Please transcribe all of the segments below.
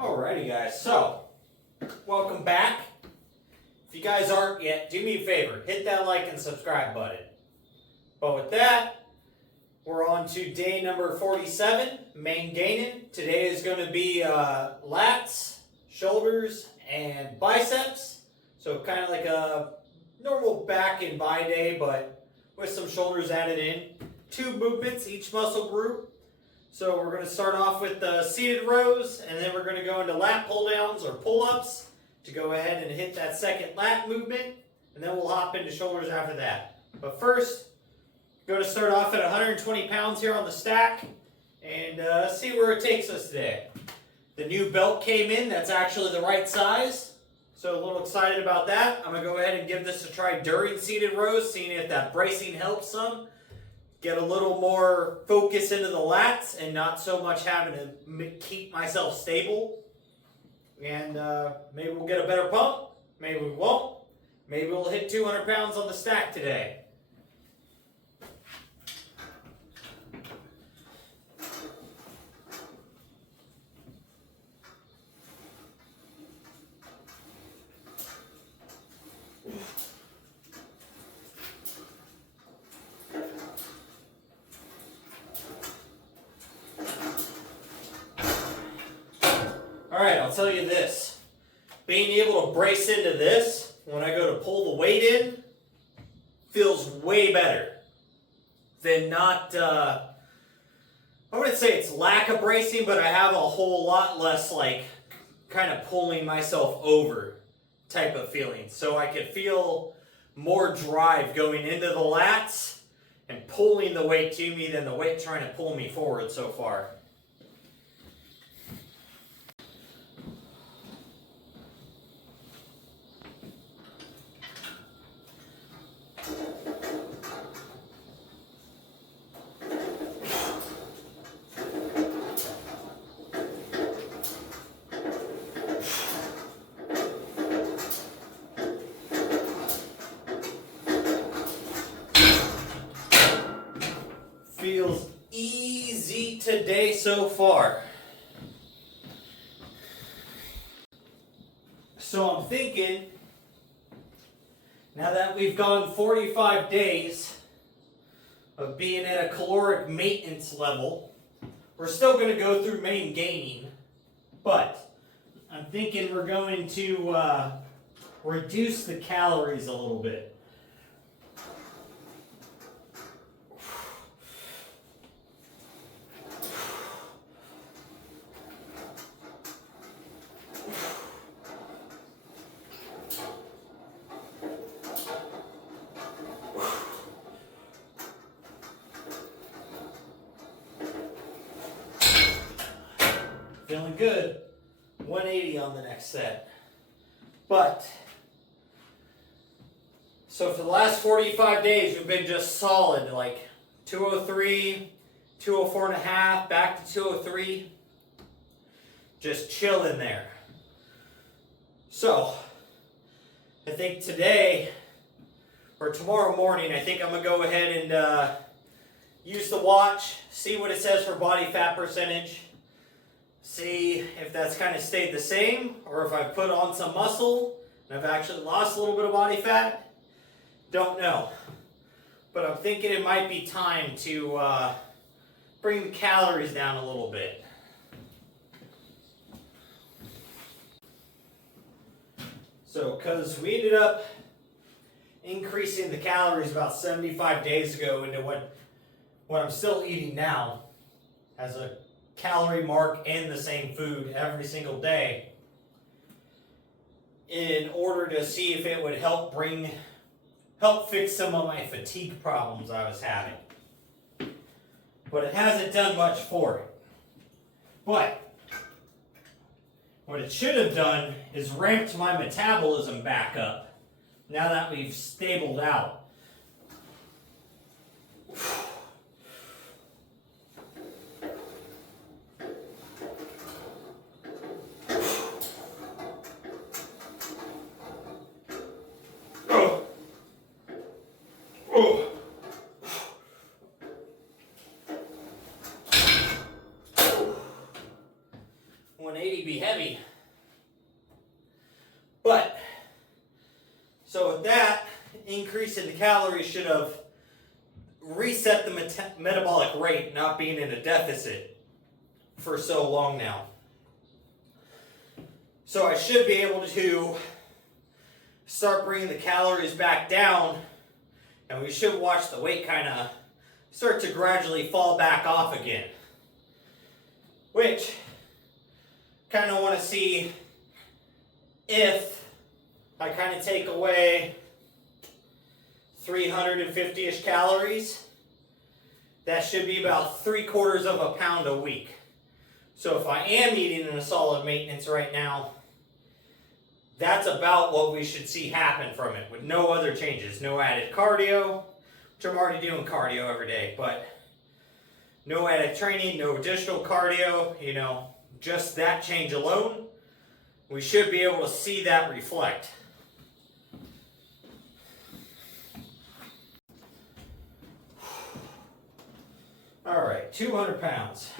Alrighty guys, so welcome back. If you guys aren't yet, do me a favor, hit that like and subscribe button. But with that, we're on to day number 47, main gaining. Today is going to be lats, shoulders, and biceps. So kind of like a normal back and bi day, but with some shoulders added in. 2 movements, each muscle group. So we're going to start off with the seated rows, and then we're going to go into lat pull downs or pull-ups to go ahead and hit that second lat movement, and then we'll hop into shoulders after that. But first, going to start off at 120 pounds here on the stack and see where it takes us today. The new belt came in, that's actually the right size, so a little excited about that. I'm going to go ahead and give this a try during seated rows, seeing if that bracing helps some. Get a little more focus into the lats and not so much having to keep myself stable. And maybe we'll get a better pump, maybe we won't. Maybe we'll hit 200 pounds on the stack today. Alright, I'll tell you this. Being able to brace into this when I go to pull the weight in feels way better than not, I wouldn't say it's lack of bracing, but I have a whole lot less like kind of pulling myself over type of feeling. So I could feel more drive going into the lats and pulling the weight to me than the weight trying to pull me forward so far. Feels easy today so far. So I'm thinking, now that we've gone 45 days of being at a caloric maintenance level, we're still going to go through main gaining, but I'm thinking we're going to reduce the calories a little bit. Feeling good. 180 on the next set. But, so for the last 45 days, we've been just solid, like 203, 204 and a half, back to 203. Just chilling there. So, I think today, or tomorrow morning, I think I'm going to go ahead and use the watch, see what it says for body fat percentage. See if that's kind of stayed the same, or if I've put on some muscle and I've actually lost a little bit of body fat. Don't know. But I'm thinking it might be time to bring the calories down a little bit. So, because we ended up increasing the calories about 75 days ago into what I'm still eating now as a calorie mark and the same food every single day in order to see if it would help fix some of my fatigue problems I was having. But it hasn't done much for it. But what it should have done is ramped my metabolism back up now that we've stabled out. 180 be heavy. But, so with that, increase in the calories should have reset the metabolic rate, not being in a deficit for so long now. So I should be able to start bringing the calories back down, and we should watch the weight kind of start to gradually fall back off again. Which, kind of want to see if I kind of take away 350-ish calories. That should be about 3/4 of a pound a week. So if I am eating in a solid maintenance right now, that's about what we should see happen from it, with no other changes. No added cardio, which I'm already doing cardio every day, but no added training, no additional cardio, you know, just that change alone, we should be able to see that reflect. All right, 200 pounds.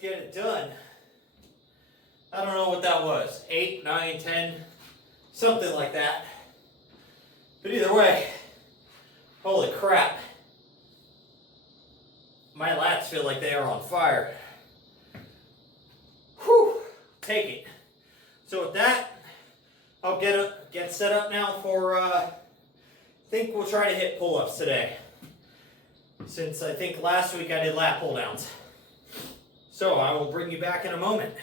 Get it done. I don't know what that was, 8, 9, 10, something like that. But either way, holy crap. My lats feel like they are on fire. Whew, take it. So with that, I'll get set up now for, I think we'll try to hit pull-ups today. Since I think last week I did lat pull-downs. So I will bring you back in a moment.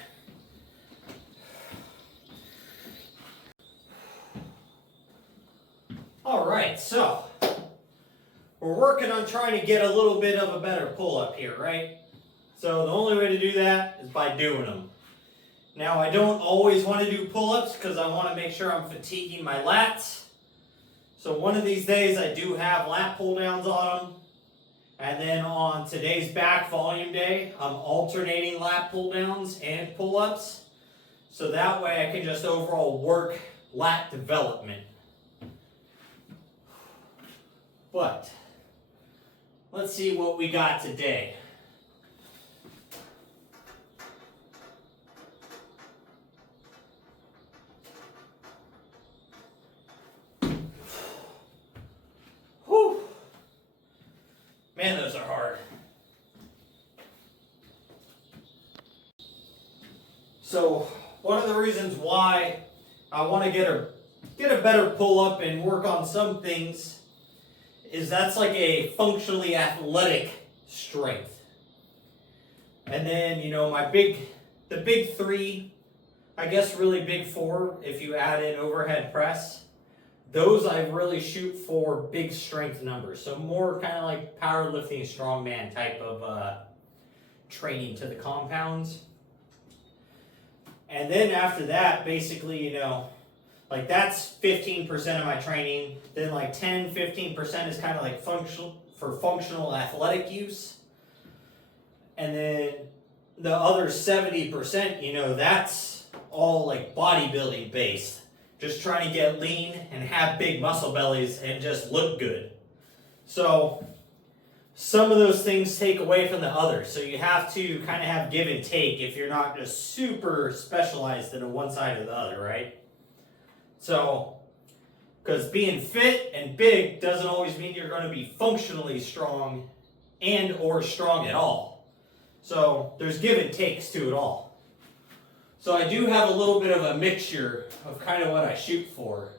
All right, so we're working on trying to get a little bit of a better pull-up here, right? So the only way to do that is by doing them. Now I don't always want to do pull-ups because I want to make sure I'm fatiguing my lats. So one of these days I do have lat pull-downs on them. And then on today's back volume day, I'm alternating lat pull downs and pull-ups. So that way I can just overall work lat development. But let's see what we got today. Man, those are hard. So one of the reasons why I want to get a better pull-up and work on some things is that's like a functionally athletic strength. And then, you know, the big three, I guess really big four if you add in overhead press. Those I really shoot for big strength numbers. So more kind of like powerlifting, strongman type of training to the compounds. And then after that, basically, you know, like that's 15% of my training. Then like 10, 15% is kind of like functional athletic use. And then the other 70%, you know, that's all like bodybuilding based. Just trying to get lean and have big muscle bellies and just look good. So some of those things take away from the others. So you have to kind of have give and take if you're not just super specialized in one side or the other, right? So, because being fit and big doesn't always mean you're going to be functionally strong and or strong at all. So there's give and takes to it all. So I do have a little bit of a mixture of kind of what I shoot for.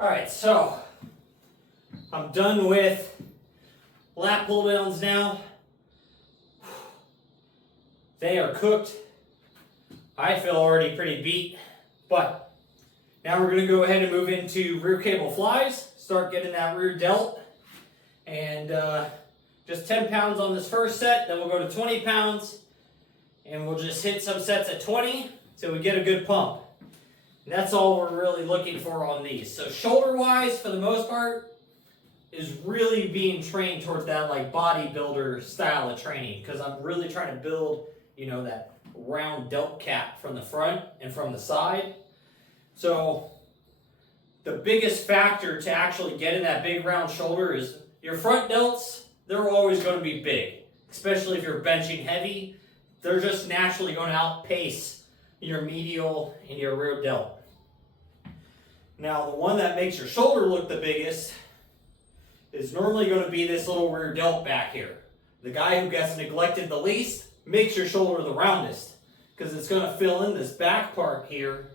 Alright, so I'm done with lat pull downs now. They are cooked. I feel already pretty beat, but now we're going to go ahead and move into rear cable flies, start getting that rear delt, and just 10 pounds on this first set, then we'll go to 20 pounds, and we'll just hit some sets at 20 till we get a good pump. And that's all we're really looking for on these. So shoulder-wise, for the most part, is really being trained towards that like bodybuilder style of training, because I'm really trying to build, you know, that round delt cap from the front and from the side. So the biggest factor to actually getting that big round shoulder is your front delts. They're always going to be big, especially if you're benching heavy. They're just naturally going to outpace your medial and your rear delt. Now the one that makes your shoulder look the biggest is normally going to be this little rear delt back here. The guy who gets neglected the least makes your shoulder the roundest, because it's going to fill in this back part here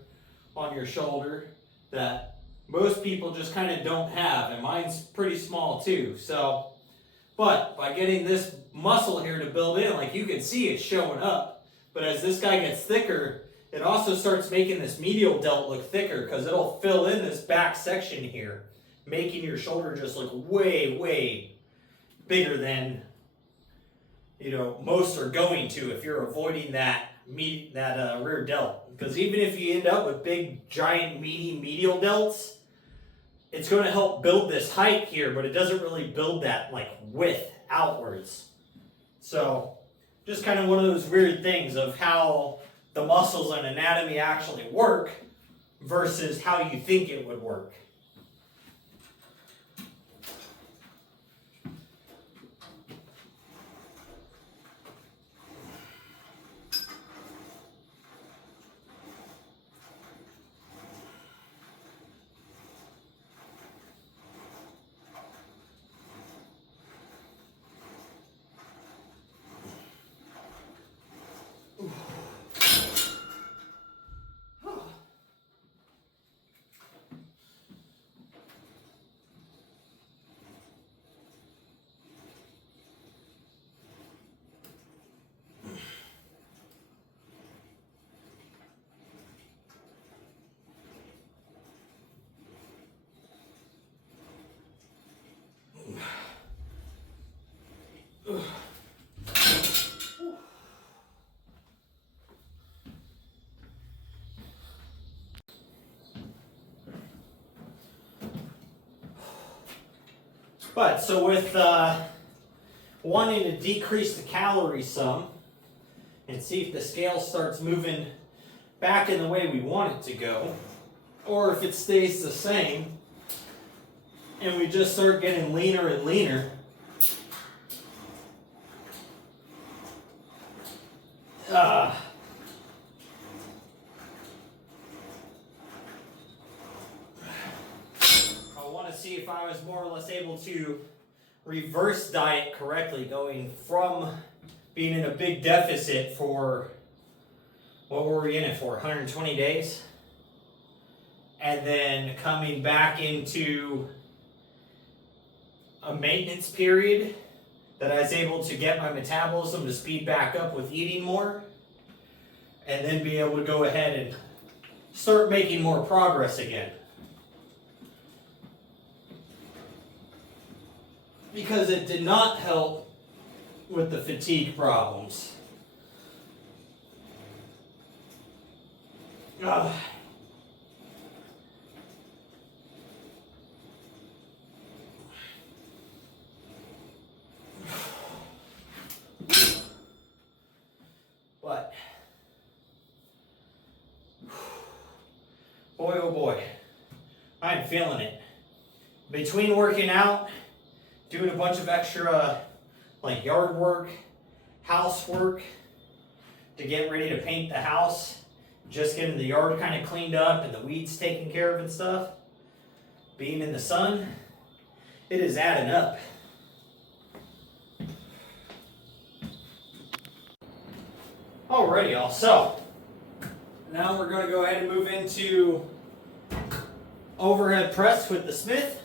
on your shoulder that most people just kind of don't have, and mine's pretty small too. So, but by getting this muscle here to build in, like you can see it's showing up, but as this guy gets thicker, it also starts making this medial delt look thicker, because it'll fill in this back section here, making your shoulder just look way, way bigger than, you know, most are going to if you're avoiding that rear delt. Because even if you end up with big, giant, meaty medial delts, it's going to help build this height here, but it doesn't really build that like width outwards. So just kind of one of those weird things of how the muscles and anatomy actually work versus how you think it would work. But so with wanting to decrease the calories some and see if the scale starts moving back in the way we want it to go, or if it stays the same and we just start getting leaner and leaner, see if I was more or less able to reverse diet correctly, going from being in a big deficit for, what were we in it for, 120 days? And then coming back into a maintenance period that I was able to get my metabolism to speed back up with eating more, and then be able to go ahead and start making more progress again. Because it did not help with the fatigue problems. But, boy oh boy, I'm feeling it. Between working out, doing a bunch of extra like yard work, housework to get ready to paint the house, just getting the yard kind of cleaned up and the weeds taken care of and stuff, being in the sun, it is adding up. Alrighty y'all, so now we're going to go ahead and move into overhead press with the Smith.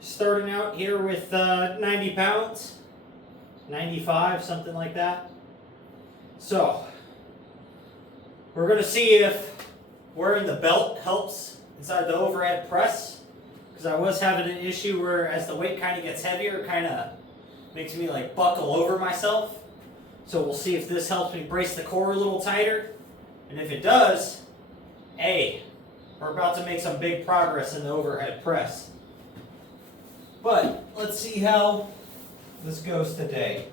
Starting out here with 90 pounds, 95, something like that. So, we're going to see if wearing the belt helps inside the overhead press. Because I was having an issue where as the weight kind of gets heavier, it kind of makes me like buckle over myself. So we'll see if this helps me brace the core a little tighter. And if it does, hey, we're about to make some big progress in the overhead press. But let's see how this goes today.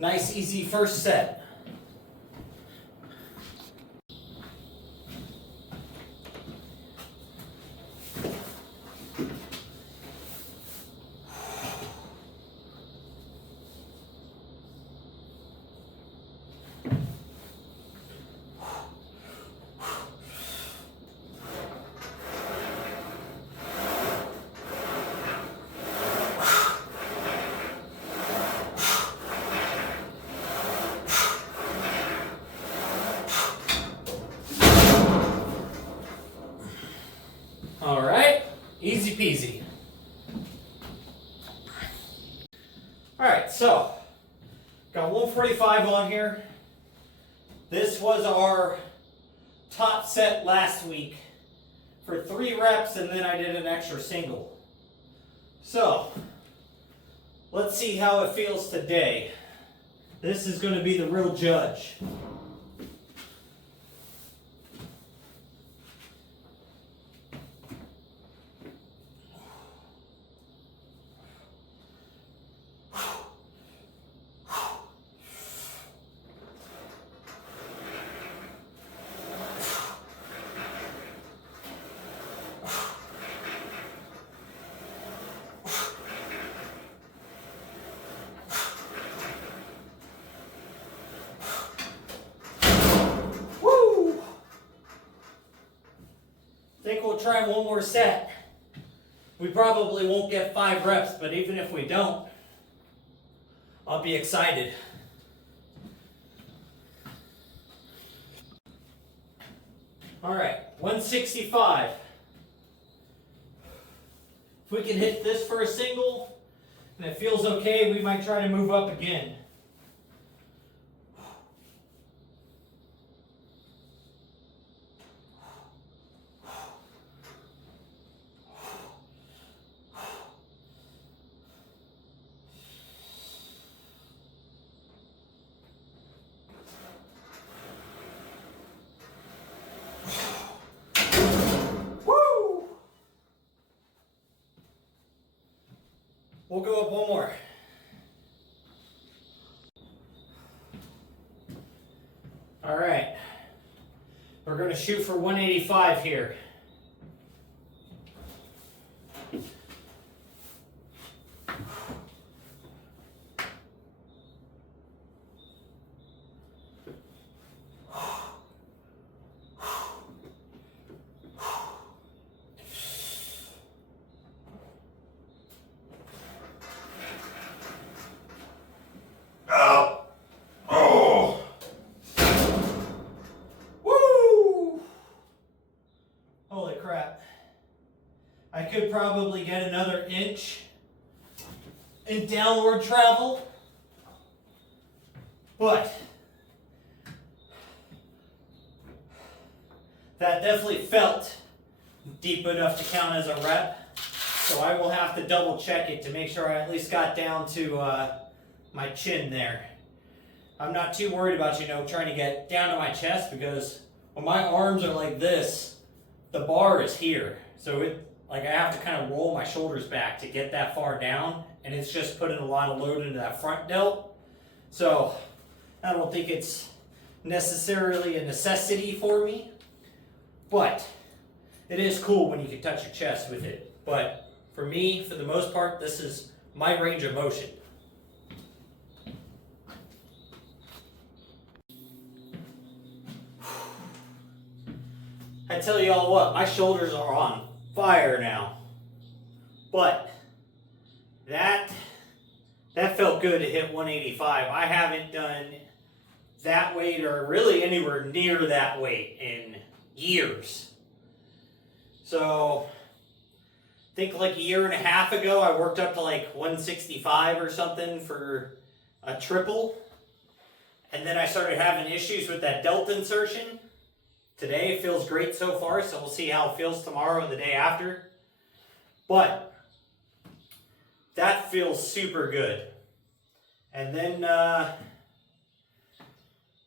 Nice, easy first set. All right, easy peasy. All right, so got 145 on here. This was our top set last week for 3 reps, and then I did an extra single. So let's see how it feels today. This is going to be the real judge. I think we'll try one more set. We probably won't get 5 reps, but even if we don't, I'll be excited. All right, 165. If we can hit this for a single and it feels okay, we might try to move up again. We'll go up one more. All right. We're going to shoot for 185 here. Holy crap. I could probably get another inch in downward travel, but that definitely felt deep enough to count as a rep. So I will have to double check it to make sure I at least got down to my chin there. I'm not too worried about, trying to get down to my chest, because when my arms are like this, the bar is here. So I have to kind of roll my shoulders back to get that far down, and it's just putting a lot of load into that front delt. So I don't think it's necessarily a necessity for me, but it is cool when you can touch your chest with it. But for me, for the most part, this is my range of motion. I tell you all what, my shoulders are on fire now. But that felt good to hit 185. I haven't done that weight or really anywhere near that weight in years. So I think like a year and a half ago I worked up to like 165 or something for a triple. And then I started having issues with that delt insertion. Today it feels great so far, so we'll see how it feels tomorrow and the day after. But that feels super good. And then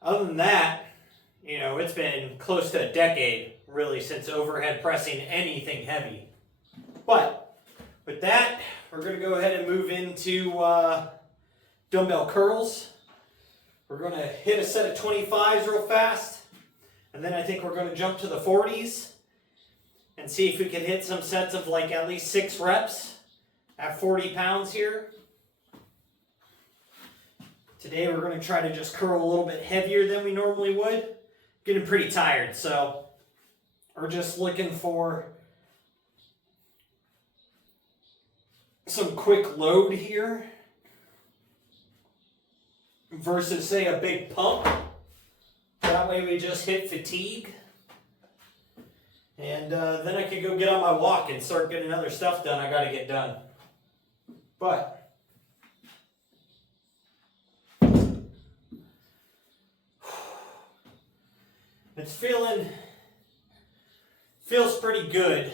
other than that, you know, it's been close to a decade really since overhead pressing anything heavy. But with that, we're going to go ahead and move into dumbbell curls. We're going to hit a set of 25s real fast. And then I think we're going to jump to the 40s and see if we can hit some sets of like at least 6 reps at 40 pounds here. Today we're going to try to just curl a little bit heavier than we normally would. Getting pretty tired, so we're just looking for some quick load here versus say a big pump. That way we just hit fatigue. And then I could go get on my walk and start getting other stuff done I got to get done. But it's feels pretty good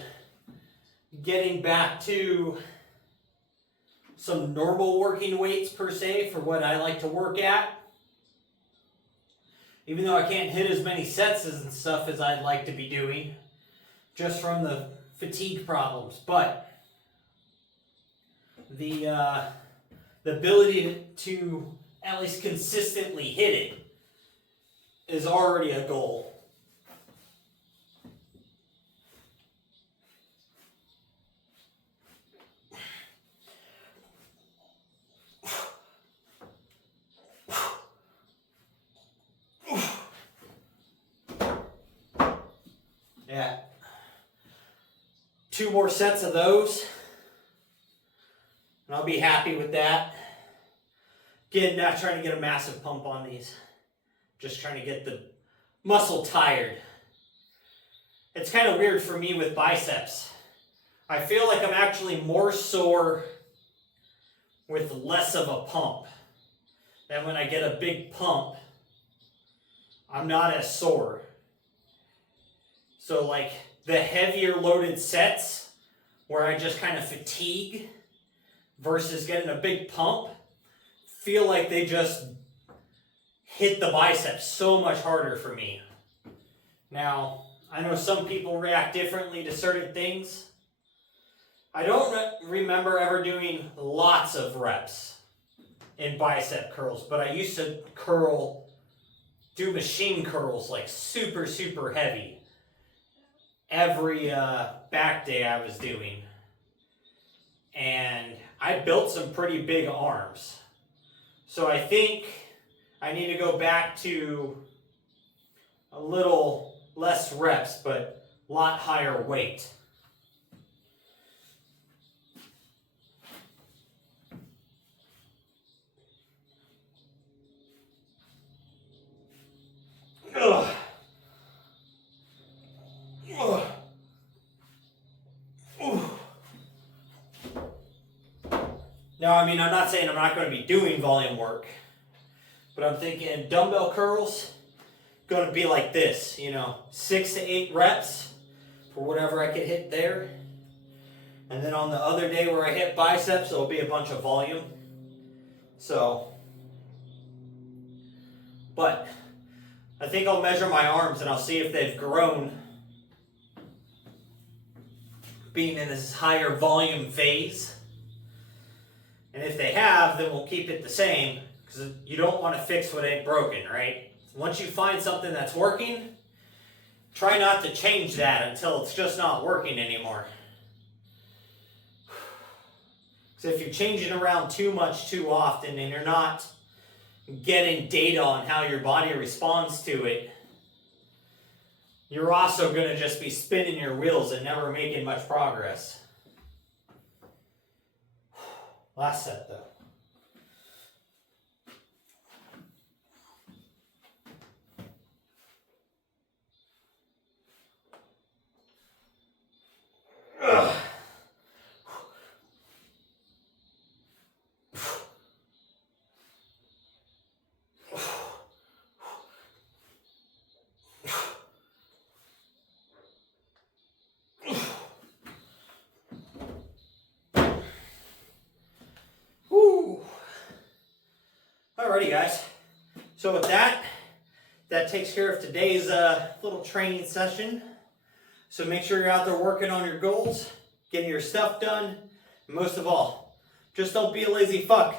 getting back to some normal working weights per se for what I like to work at. Even though I can't hit as many sets and stuff as I'd like to be doing, just from the fatigue problems. But the ability to at least consistently hit it is already a goal. Yeah. 2 more sets of those, and I'll be happy with that. Again, not trying to get a massive pump on these. Just trying to get the muscle tired. It's kind of weird for me with biceps. I feel like I'm actually more sore with less of a pump. Then when I get a big pump, I'm not as sore. So like the heavier loaded sets where I just kind of fatigue versus getting a big pump, feel like they just hit the biceps so much harder for me. Now, I know some people react differently to certain things. I don't remember ever doing lots of reps in bicep curls, but I used to do machine curls like super, super heavy every back day I was doing. And I built some pretty big arms. So I think I need to go back to a little less reps, but a lot higher weight. Ugh. Ugh. Now, I mean, I'm not saying I'm not going to be doing volume work, but I'm thinking dumbbell curls, going to be like this, 6 to 8 reps for whatever I could hit there. And then on the other day where I hit biceps, it'll be a bunch of volume. So, but I think I'll measure my arms and I'll see if they've grown being in this higher volume phase. And if they have, then we'll keep it the same, because you don't want to fix what ain't broken, right? Once you find something that's working, try not to change that until it's just not working anymore. Because if you're changing around too much too often and you're not getting data on how your body responds to it, you're also going to just be spinning your wheels and never making much progress. Last set though. Ugh. Alrighty guys, so with that takes care of today's little training session. So make sure you're out there working on your goals, getting your stuff done, and most of all, just don't be a lazy fuck.